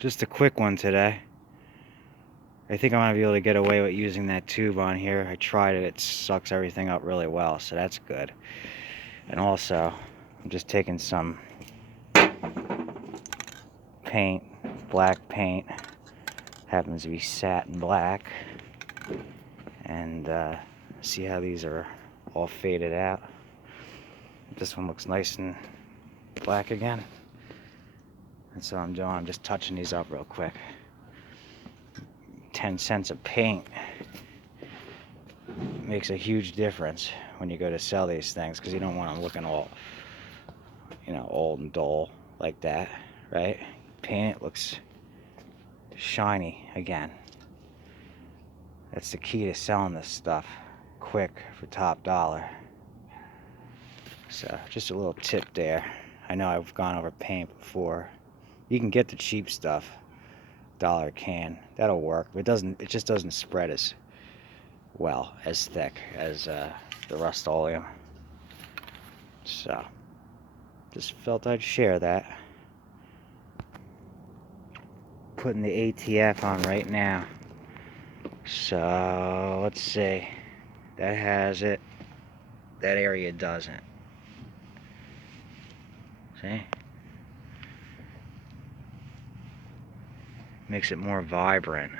Just a quick one today. I think I'm gonna be able to get away with using that tube on here. I tried it, it sucks everything up really well, so that's good. And also, I'm just taking some paint, black paint, happens to be satin black, and see how these are all faded out. This one looks nice and black again. And so I'm just touching these up real quick. 10 cents of paint makes a huge difference when you go to sell these things, because you don't want them looking all, old and dull like that, right? Paint it, looks shiny again. That's the key to selling this stuff quick for top dollar. So just a little tip there. I know I've gone over paint before. You can get the cheap stuff, $1 can. That'll work. But it just doesn't spread as well, as thick as the Rust-Oleum. So just felt I'd share that. Putting the ATF on right now. So let's see. That has it. That area doesn't. See? Makes it more vibrant.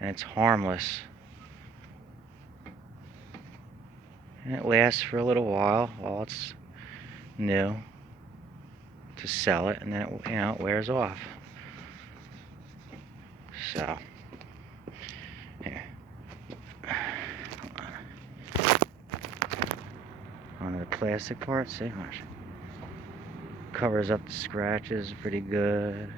And it's harmless. And it lasts for a little while it's new to sell it, and then it wears off. So here. On the plastic part, see, watch. Covers up the scratches pretty good.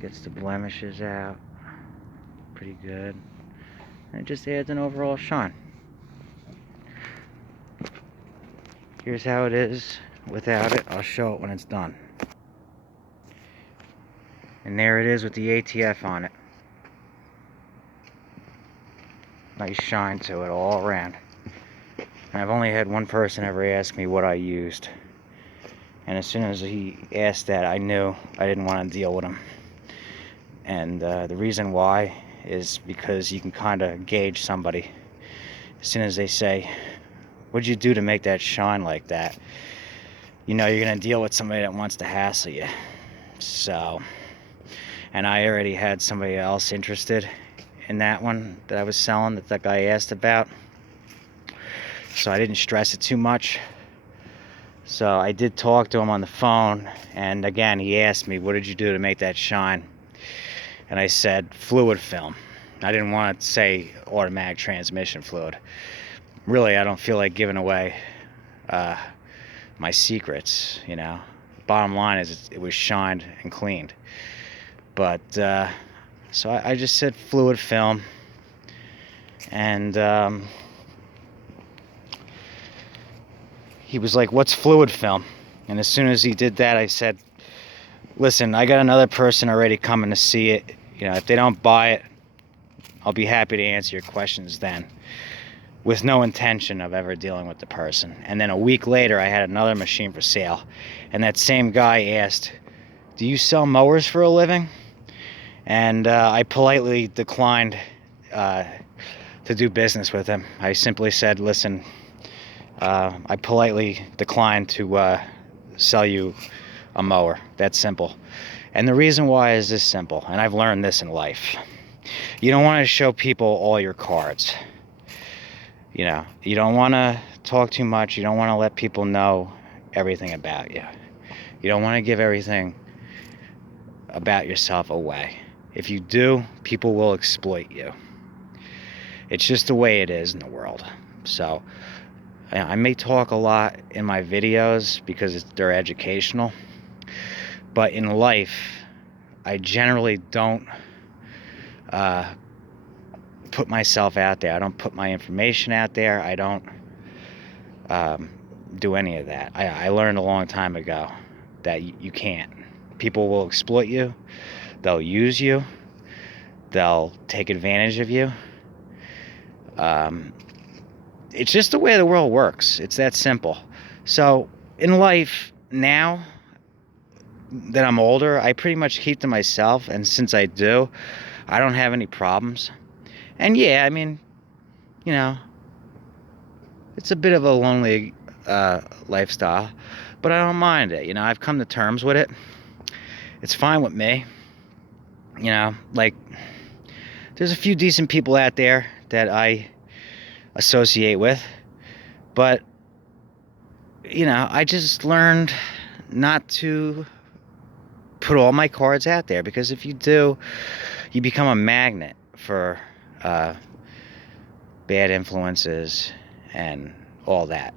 Gets the blemishes out pretty good. And it just adds an overall shine. Here's how it is without it. I'll show it when it's done. And there it is with the ATF on it. Nice shine to it all around. And I've only had one person ever ask me what I used. And as soon as he asked that, I knew I didn't want to deal with him. And the reason why is because you can kind of gauge somebody. As soon as they say, "What'd you do to make that shine like that?" You know you're going to deal with somebody that wants to hassle you. So, and I already had somebody else interested in that one that I was selling that guy asked about. So I didn't stress it too much. So I did talk to him on the phone, and again he asked me, "What did you do to make that shine?" And I said fluid film. I didn't want to say automatic transmission fluid. Really, I don't feel like giving away my secrets, Bottom line is it was shined and cleaned. But so I just said fluid film, and he was like, "What's fluid film?" And as soon as he did that, I said, "Listen, I got another person already coming to see it. If they don't buy it, I'll be happy to answer your questions then," with no intention of ever dealing with the person. And then a week later, I had another machine for sale, and that same guy asked, "Do you sell mowers for a living?" And I politely declined to do business with him. I simply said, "Listen, I politely declined to sell you a mower." That's simple. And the reason why is this simple, and I've learned this in life. You don't want to show people all your cards. You don't want to talk too much. You don't want to let people know everything about you. You don't want to give everything about yourself away. If you do, people will exploit you. It's just the way it is in the world. So I may talk a lot in my videos because they're educational, but in life, I generally don't put myself out there. I don't put my information out there. I don't do any of that. I learned a long time ago that you can't. People will exploit you. They'll use you. They'll take advantage of you. It's just the way the world works. It's that simple. So in life, now that I'm older, I pretty much keep to myself, and since I do, I don't have any problems. And yeah, I mean, you know, it's a bit of a lonely lifestyle, but I don't mind it. You know, I've come to terms with it. It's fine with me. You know, like, there's a few decent people out there that I associate with, but, you know, I just learned not to put all my cards out there, because if you do, you become a magnet for bad influences and all that.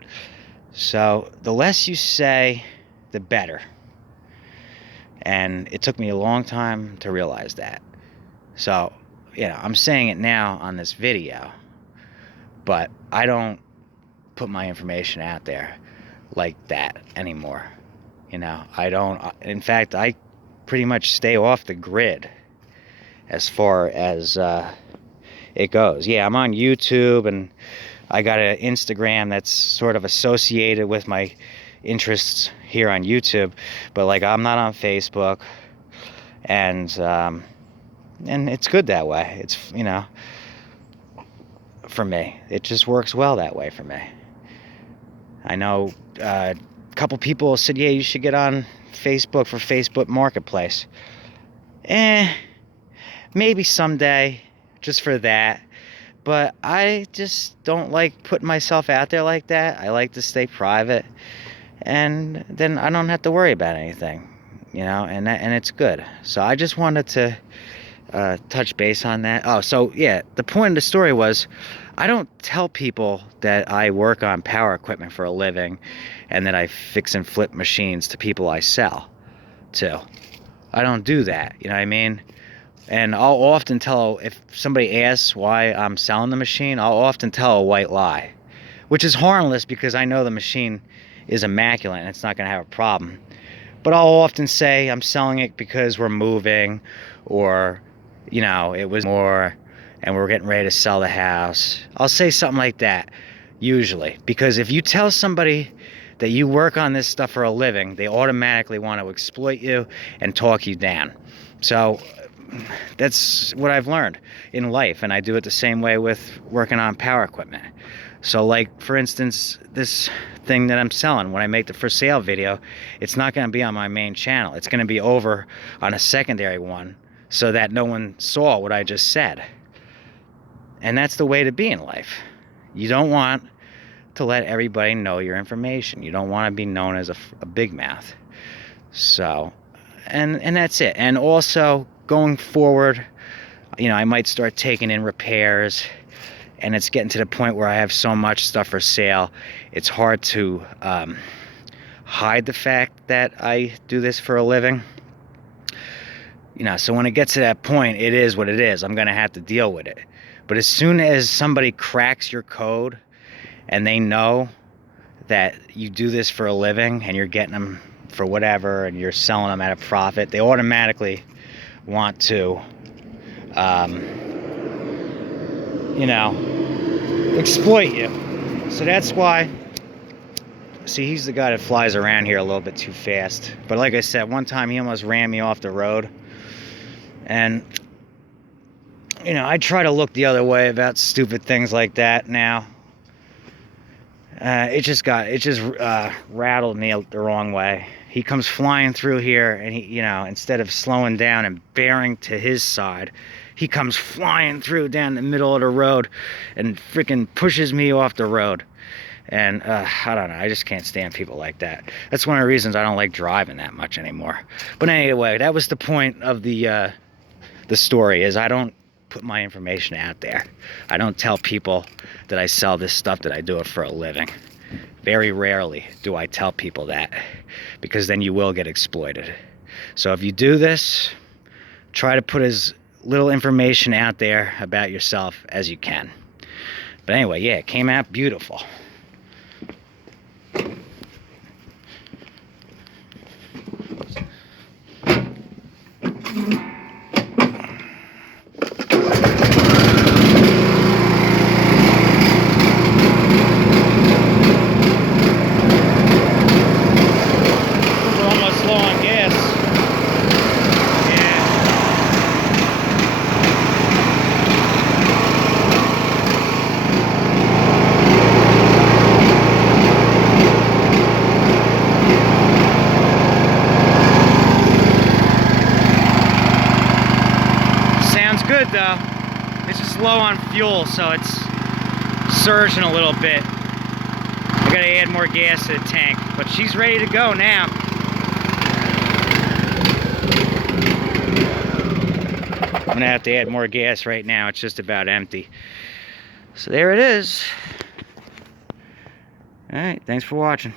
So the less you say, the better. And it took me a long time to realize that. So, you know, I'm saying it now on this video, but I don't put my information out there like that anymore. You know, I don't. In fact, I pretty much stay off the grid as far as it goes. Yeah, I'm on YouTube, and I got an Instagram that's sort of associated with my interests here on YouTube, but like, I'm not on Facebook, and it's good that way. It's, you know, for me, it just works well that way for me. I know a couple people said, yeah, you should get on Facebook for Facebook Marketplace. Maybe someday, just for that. But I just don't like putting myself out there like that. I like to stay private, and then I don't have to worry about anything, you know, and it's good. So I just wanted to touch base on that. Oh, so yeah, the point of the story was, I don't tell people that I work on power equipment for a living and that I fix and flip machines to people I sell to. I don't do that, you know what I mean? And I'll often tell, if somebody asks why I'm selling the machine, I'll often tell a white lie, which is harmless because I know the machine is immaculate and it's not going to have a problem. But I'll often say I'm selling it because we're moving, or, you know, it was more and we're getting ready to sell the house. I'll say something like that, usually. Because if you tell somebody that you work on this stuff for a living, they automatically want to exploit you and talk you down. So that's what I've learned in life, and I do it the same way with working on power equipment. So like, for instance, this thing that I'm selling, when I make the for sale video, it's not going to be on my main channel. It's going to be over on a secondary one, so that no one saw what I just said. And that's the way to be in life. You don't want to let everybody know your information. You don't want to be known as a big mouth. So, and that's it. And also, going forward, you know, I might start taking in repairs, and it's getting to the point where I have so much stuff for sale, it's hard to hide the fact that I do this for a living. You know, so when it gets to that point, it is what it is. I'm going to have to deal with it. But as soon as somebody cracks your code and they know that you do this for a living and you're getting them for whatever and you're selling them at a profit, they automatically want to, you know, exploit you. So that's why, see, he's the guy that flies around here a little bit too fast. But like I said, one time he almost ran me off the road. And, you know, I try to look the other way about stupid things like that now. It just rattled me the wrong way. He comes flying through here, and he, you know, instead of slowing down and bearing to his side, he comes flying through down the middle of the road and freaking pushes me off the road. And I don't know, I just can't stand people like that. That's one of the reasons I don't like driving that much anymore. But anyway, that was the point of the story, is I don't put my information out there. I don't tell people that I sell this stuff, that I do it for a living. Very rarely do I tell people that, because then you will get exploited. So if you do this, try to put as little information out there about yourself as you can. But anyway, yeah, it came out beautiful. good though. It's just low on fuel, so it's surging a little bit. I gotta add more gas to the tank, but she's ready to go now. I'm gonna have to add more gas right now. It's just about empty. So there it is. All right, thanks for watching.